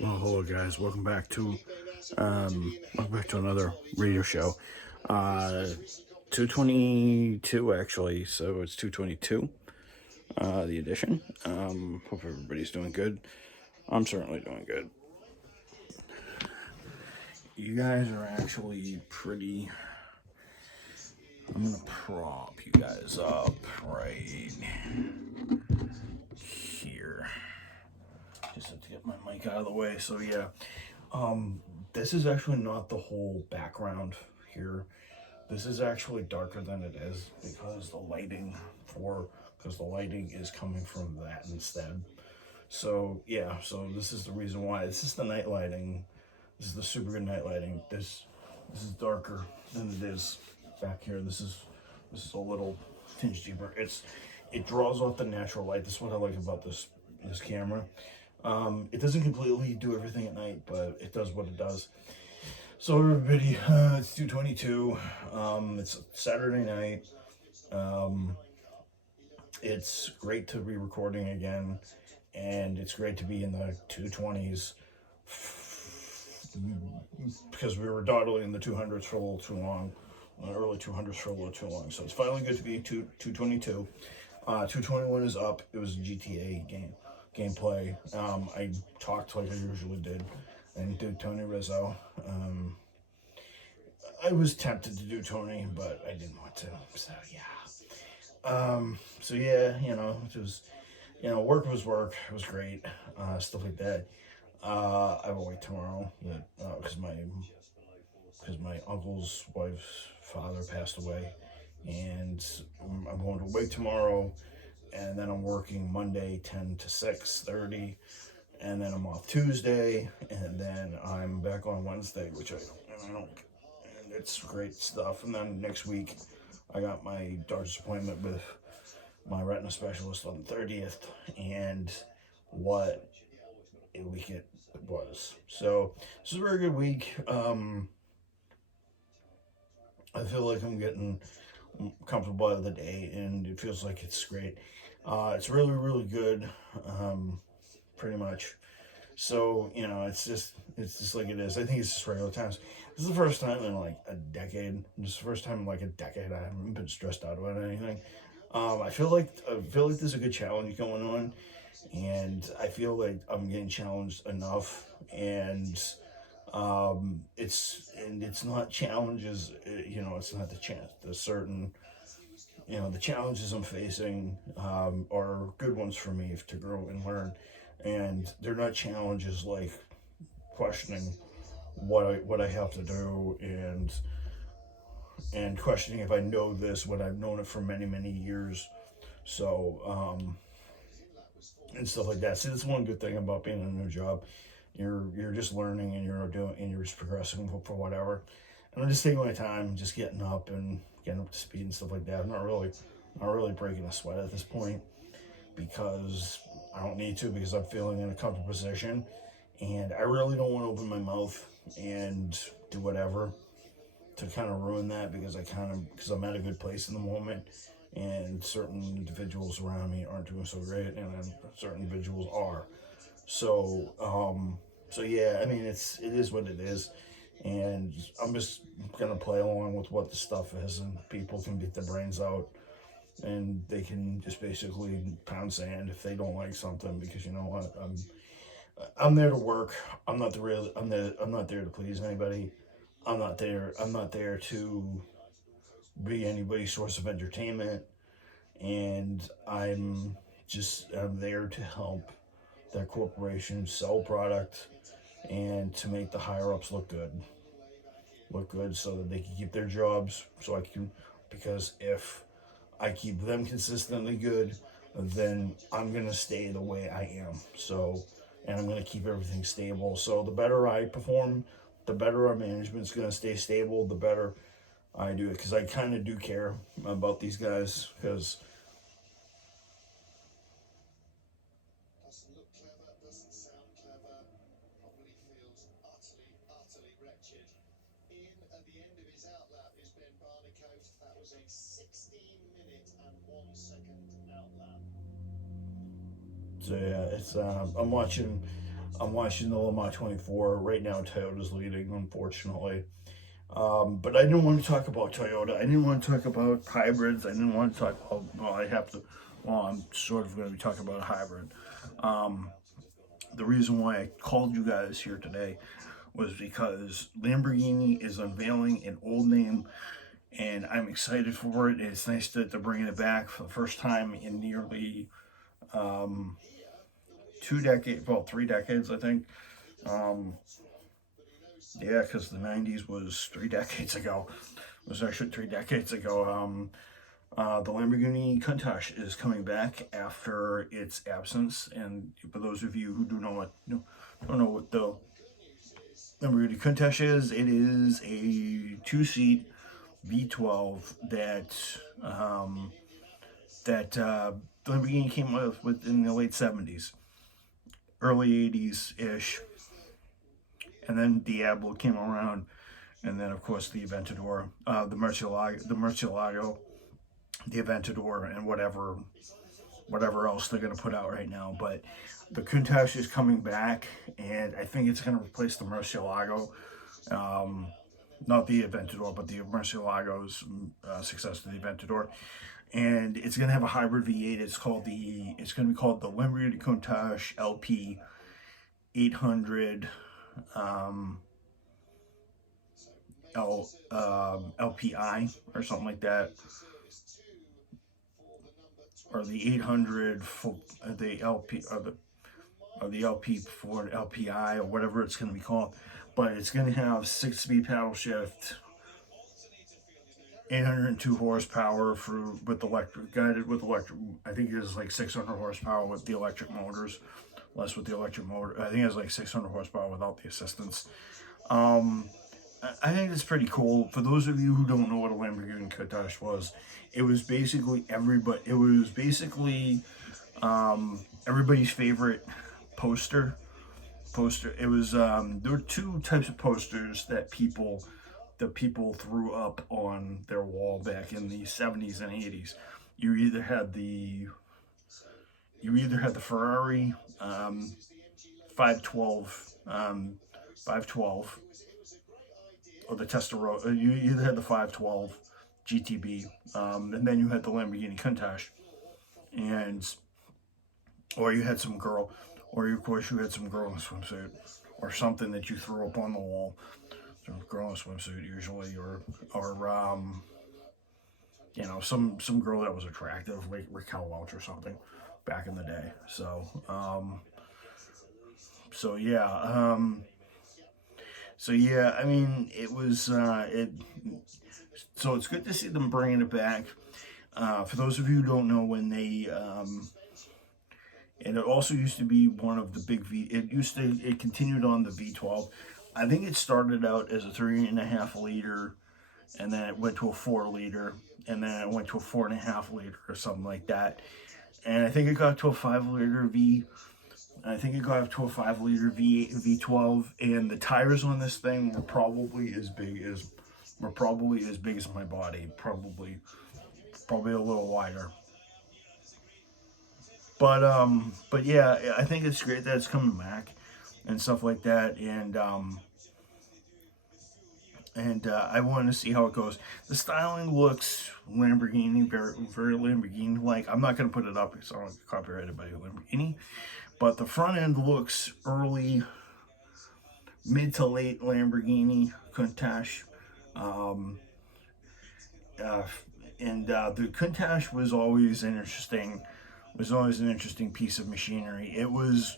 Well, hello guys. Welcome back to another radio show. Uh, 222 actually. So it's 222. The edition. Hope everybody's doing good. I'm certainly doing good. You guys are actually pretty. I'm gonna prop you guys up right here. Just have to get my mic out of the way. So yeah. This is actually not the whole background here. This is actually darker than it is because the lighting is coming from that instead. So yeah, so this is the reason why. This is the night lighting. This is the super good night lighting. This is darker than it is back here. This is a little tinge deeper. It draws off the natural light. This is what I like about this camera. It doesn't completely do everything at night, but it does what it does. So everybody, it's 222. It's Saturday night. It's great to be recording again, and it's great to be in the 220s because we were dawdling in the 200s for a little too long, early 200s for a little too long. So it's finally good to be 222. 221 is up. It was a GTA gameplay. I talked like I usually did, and did Tony Rizzo. I was tempted to do Tony, but I didn't want to. So yeah. So yeah, it was, work was work. It was great. Stuff like that. I will wait tomorrow, because my uncle's wife's father passed away, and I'm going to wait tomorrow, and then I'm working Monday 10 to 6:30, and then I'm off Tuesday, and then I'm back on Wednesday, which I don't, and it's great stuff. And then next week, I got my doctor's appointment with my retina specialist on the 30th, and what a week it was. So this is a very good week. I feel like I'm getting comfortable by the day, and it feels like it's great. It's really, really good, pretty much. So it's just like it is. I think it's just regular times. This is the first time in like a decade. This is the first time in like a decade I haven't been stressed out about anything. I feel like there's a good challenge going on, and I feel like I'm getting challenged enough, and it's not challenges. It's not the certain. The challenges I'm facing are good ones for me to grow and learn, and they're not challenges like questioning what I have to do, and questioning if I know this when I've known it for many, many years. So and stuff like that. See, that's one good thing about being in a new job. You're just learning, and you're just progressing for whatever. And I'm just taking my time, just getting up to speed and stuff like that. I'm not really breaking a sweat at this point, because I don't need to, because I'm feeling in a comfortable position, and I really don't want to open my mouth and do whatever to kind of ruin that, because I'm at a good place in the moment, and certain individuals around me aren't doing so great, and then certain individuals are. So so yeah, I mean, it is what it is, and I'm just gonna play along with what the stuff is, and people can beat their brains out, and they can just basically pound sand if they don't like something, because you know what, I'm there to work. I'm not there to please anybody. I'm not there to be anybody's source of entertainment, and I'm there to help that corporation sell product, and to make the higher ups look good so that they can keep their jobs, because if I keep them consistently good, then I'm gonna stay the way I am. So, and I'm gonna keep everything stable. So the better I perform, the better our management's gonna stay stable. The better I do it, because I kind of do care about these guys, because so yeah, it's I'm watching I'm watching the Le Mans 24 right now. Toyota's leading, unfortunately. But I didn't want to talk about Toyota. I didn't want to talk about hybrids. I didn't want to talk about, well, I have to, well, I'm sort of going to be talking about a hybrid. The reason why I called you guys here today was because Lamborghini is unveiling an old name, and I'm excited for it. It's nice that they're bringing it back for the first time in nearly 3 decades, I think. Yeah, because the 90s was 3 decades ago. It was actually 3 decades ago. The Lamborghini Countach is coming back after its absence, and for those of you who don't know what the Lamborghini Countach is, it is a two-seat V12 that Lamborghini came up with in the late 70s, early 80s ish, and then Diablo came around, and then of course the Aventador, the Murcielago, the Aventador, and whatever else they're going to put out right now. But the Countach is coming back, and I think it's going to replace the Murcielago. Not the Aventador, but the Murcielago's success to the Aventador. And it's going to have a hybrid V8. It's going to be called the Lamborghini Countach LP 800 LPI or something like that, or the 800 the LP or the LP Ford LPI or whatever it's going to be called. But it's going to have 6-speed paddle shift, 802 horsepower with electric, guided with electric. I think it is like 600 horsepower with the electric motors, less with the electric motor. I think it's like 600 horsepower without the assistance. I think it's pretty cool. For those of you who don't know what a Lamborghini Countach was, it was basically everybody's favorite poster. It was there were two types of posters that people threw up on their wall back in the 70s and 80s. You either had the Ferrari 512 or the Testarossa. You either had the 512 GTB, and then you had the Lamborghini Countach, or you had some girl, or of course you had some girl in a swimsuit, or something that you threw up on the wall. So girl in a swimsuit usually, or some girl that was attractive, like Raquel Welch or something, back in the day. So yeah, I mean, it was so it's good to see them bringing it back. For those of you who don't know, when they and it also used to be one of the big it continued on the V12. I think it started out as a 3.5 liter, and then it went to a 4 liter, and then it went to a 4.5 liter or something like that. And I think it got to a 5 liter V12, and the tires on this thing were probably as big as my body, probably a little wider. But yeah, I think it's great that it's coming back and stuff like that, and I want to see how it goes. The styling looks Lamborghini, very, very Lamborghini-like. I'm not going to put it up because I don't get copyrighted by Lamborghini, but the front end looks early, mid to late Lamborghini Countach. The Countach was always an interesting piece of machinery. It was.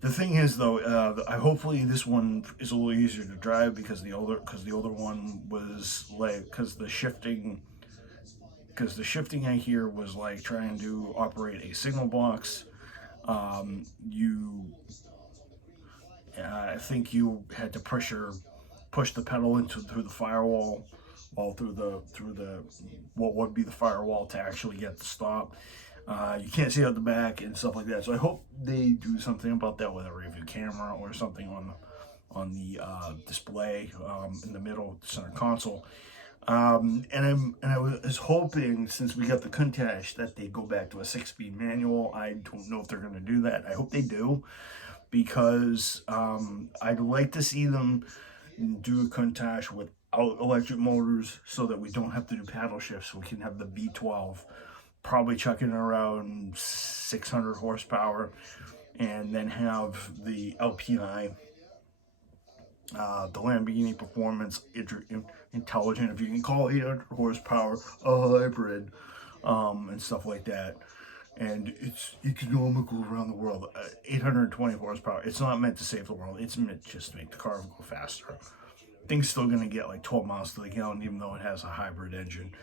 The thing is, though, hopefully this one is a little easier to drive because the older one was like, because the shifting I hear was like trying to operate a signal box. I think you had to push the pedal through the firewall, through the what would be the firewall to actually get the stop. You can't see out the back and stuff like that. So I hope they do something about that with a review camera or something on the display in the middle center console. I was hoping, since we got the Countach, that they go back to a 6-speed manual. I don't know if they're going to do that. I hope they do, because I'd like to see them do a Countach without electric motors, so that we don't have to do paddle shifts. We can have the V12, probably chucking around 600 horsepower, and then have the LPI, the Lamborghini Performance Intelligent, if you can call it 800 horsepower, a hybrid, and stuff like that. And it's economical around the world. 820 horsepower. It's not meant to save the world. It's meant just to make the car go faster. Thing's still going to get like 12 miles to the gallon, even though it has a hybrid engine.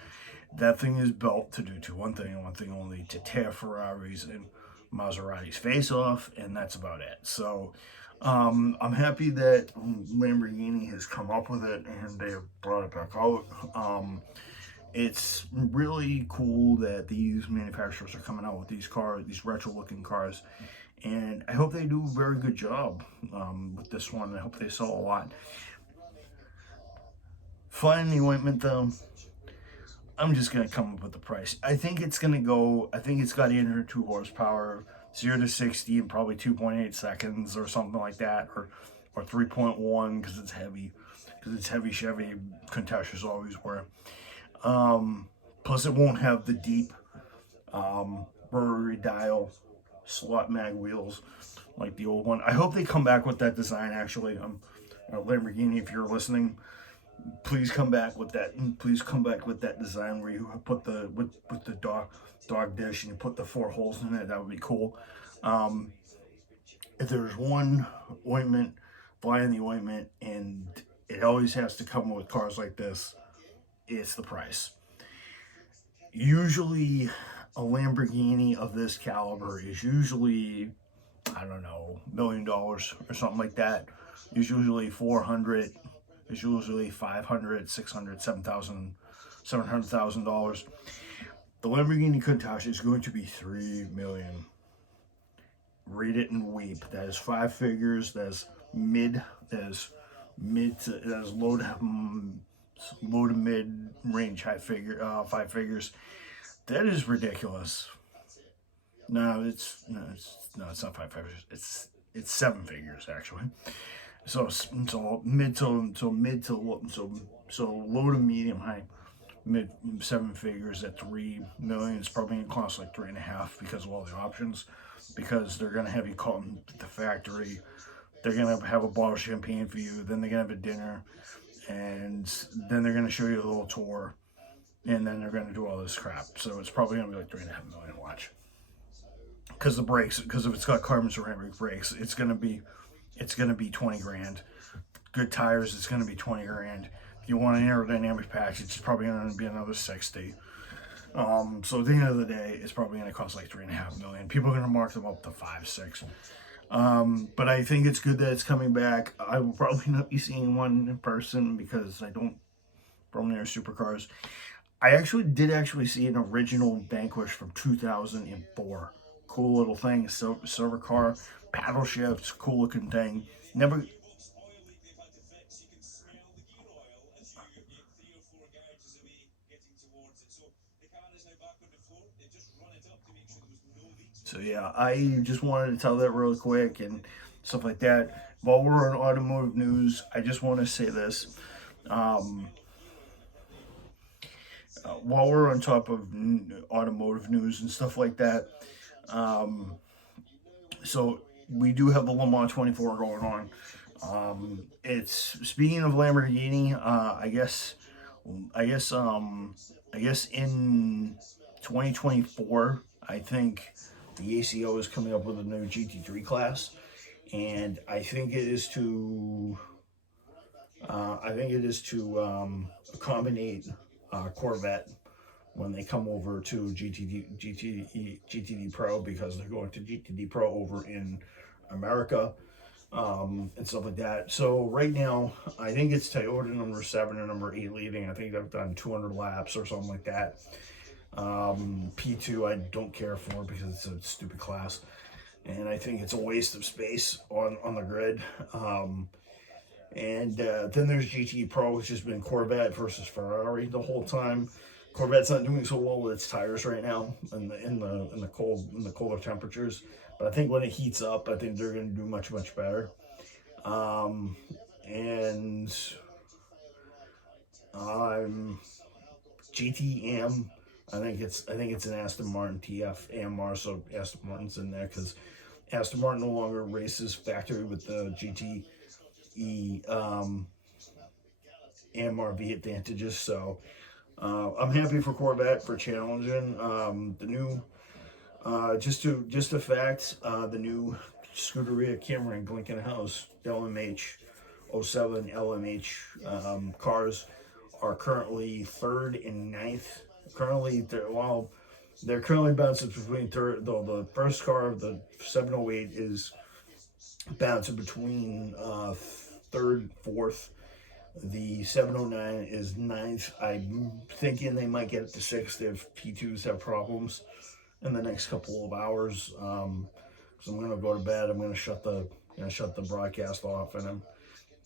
That thing is built to do one thing and one thing only: to tear Ferraris and Maseratis face off, and that's about it. So I'm happy that Lamborghini has come up with it and they have brought it back out. It's really cool that these manufacturers are coming out with these cars, these retro looking cars, and I hope they do a very good job with this one. I hope they sell a lot. Flying the ointment, though, I'm just going to come up with the price. I think it's going to go, I think it's got 802 horsepower, 0 to 60 in probably 2.8 seconds or something like that, or 3.1, because it's heavy. Because it's heavy Chevy, Countachs always were. Plus, it won't have the deep rotary dial slot mag wheels like the old one. I hope they come back with that design, actually. Lamborghini, if you're listening, please come back with that. Please come back with that design where you put the with the dog dish and you put the 4 holes in it. That would be cool. If there's one ointment, fly in the ointment, and it always has to come with cars like this, it's the price. Usually, a Lamborghini of this caliber is usually, I don't know, $1 million or something like that. It's usually 400. It's usually 500, 600, $700,000. The Lamborghini Countach is going to be $3 million. Read it and weep. That is 5 figures. That's mid. That's low to mid range 5 figures. That is ridiculous. No, it's not 5 figures. It's 7 figures actually. So mid to low to medium high, mid 7 figures at 3 million. It's probably gonna cost like 3.5 because of all the options. Because they're gonna have you come to the factory. They're gonna have a bottle of champagne for you. Then they're gonna have a dinner, and then they're gonna show you a little tour, and then they're gonna do all this crap. So it's probably gonna be like 3.5 million. Watch. Because the brakes, because if it's got carbon ceramic brakes, it's gonna be 20 grand. Good tires, it's gonna be 20 grand. If you want an aerodynamic package, it's probably gonna be another 60. So at the end of the day, it's probably gonna cost like 3.5 million. People are gonna mark them up to 5, 6. But I think it's good that it's coming back. I will probably not be seeing one in person because I don't from their supercars. I did see an original Vanquish from 2004. Cool little thing, silver car, paddle shifts, cool looking thing. Never. So yeah, I just wanted to tell that real quick and stuff like that. While we're on automotive news, I just want to say this. While we're on top of automotive news and stuff like that, so we do have the Le Mans 24 going on. It's speaking of Lamborghini. I guess in 2024, I think the ACO is coming up with a new GT3 class, and I think it is to accommodate Corvette when they come over to GTD Pro, because they're going to GTD Pro over in America, and stuff like that. So right now, I think it's Toyota number 7 or number 8 leading. I think they've done 200 laps or something like that. P2 I don't care for because it's a stupid class, and I think it's a waste of space on the grid. And then there's GT Pro, which has been Corvette versus Ferrari the whole time. Corvette's not doing so well with its tires right now in the colder temperatures, but I think when it heats up, I think they're going to do much better. And GTM, I think it's an Aston Martin TF AMR, so Aston Martin's in there because Aston Martin no longer races factory with the GTE AMR-V advantages. So I'm happy for Corvette for challenging the new. Just a fact, the new Scuderia Cameron Glickenhaus LMH 07 LMH cars are currently third and ninth. They're currently bouncing between third. Though the first car, the 708, is bouncing between third, fourth. The 709 is ninth. I'm thinking they might get it to sixth if P2s have problems in the next couple of hours. So I'm gonna go to bed. I'm gonna shut the broadcast off, and I'm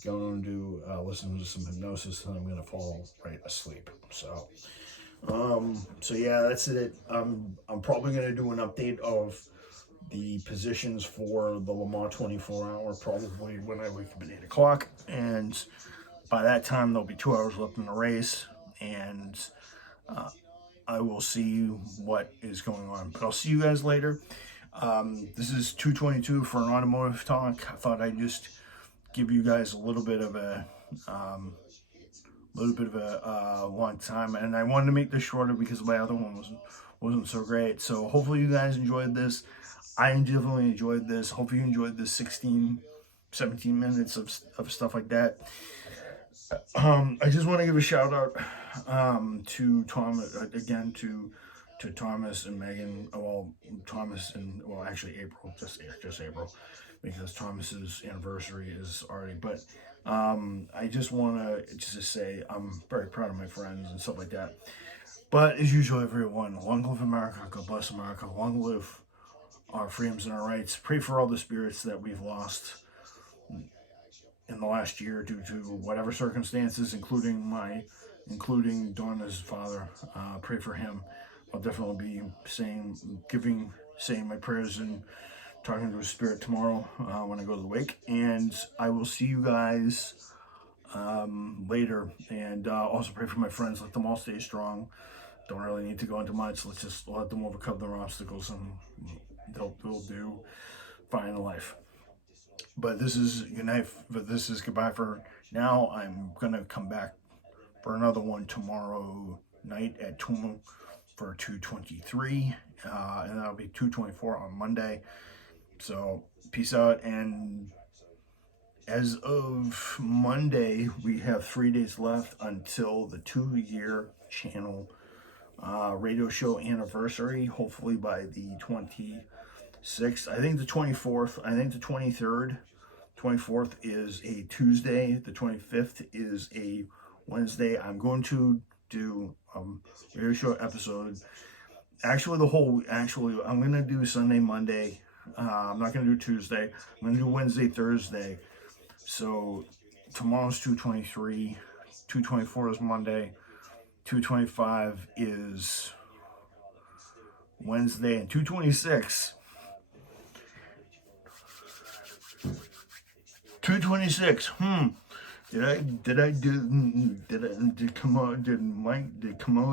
going to listen to some hypnosis, and I'm gonna fall right asleep. So yeah, that's it. I'm probably gonna do an update of the positions for the Le Mans 24-hour probably when I wake up at 8 o'clock, and by that time there'll be 2 hours left in the race, and I will see what is going on. But I'll see you guys later. This is 222 for an automotive talk. I thought I'd just give you guys a little bit of a long time, and I wanted to make this shorter because my other one wasn't so great. So hopefully you guys enjoyed this. I definitely enjoyed this. Hopefully you enjoyed this 16, 17 minutes of stuff like that. I just want to give a shout out to Thomas again, to Thomas and Megan. Well, Thomas and actually April, just April, because Thomas's anniversary is already. But I just want to just say I'm very proud of my friends and stuff like that. But as usual, everyone, long live America, God bless America, long live our freedoms and our rights. Pray for all the spirits that we've lost in the last year due to whatever circumstances, including Donna's father. Pray for him. I'll definitely be saying my prayers and talking to his spirit tomorrow when I go to the wake. And I will see you guys later. And also pray for my friends. Let them all stay strong. Don't really need to go into much. Let's just let them overcome their obstacles, and they'll do fine in life. But this is goodbye for now. I'm gonna come back for another one tomorrow night at 2 for 223, and that'll be 224 on Monday. So peace out. And as of Monday, we have 3 days left until the 2-year channel radio show anniversary. Hopefully by the 26th. I think the 24th. I think the 23rd. 24th is a Tuesday. The 25th is a Wednesday. I'm going to do radio show episode. Actually, I'm going to do Sunday, Monday. I'm not going to do Tuesday. I'm going to do Wednesday, Thursday. So tomorrow's 223. 224 is Monday. 225 is Wednesday, and 226. 226. Did Camo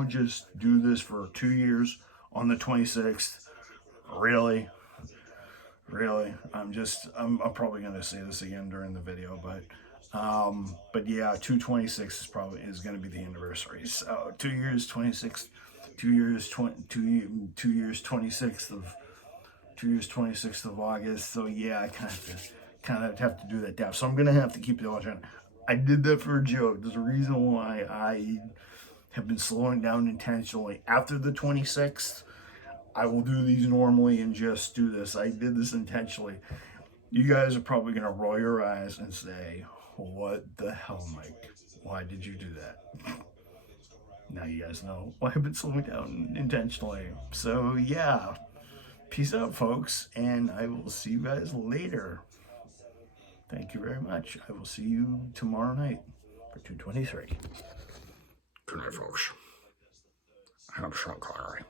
just do this for 2 years on the 26th? Really? I'm probably gonna say this again during the video, but yeah, 226 is gonna be the anniversary. So 2 years, 26th, 2 years, 26th of August. So yeah, I kind of have to do that down. So I'm gonna have to keep the watching. I did that for a joke. There's a reason why I have been slowing down intentionally. After the 26th, I will do these normally and just do this. I did this intentionally. You guys are probably gonna roll your eyes and say, "What the hell, Mike? Why did you do that?" Now you guys know why I've been slowing down intentionally. So yeah, peace out, folks, and I will see you guys later. Thank you very much. I will see you tomorrow night for 223. Good night, folks. I'm Sean Connery.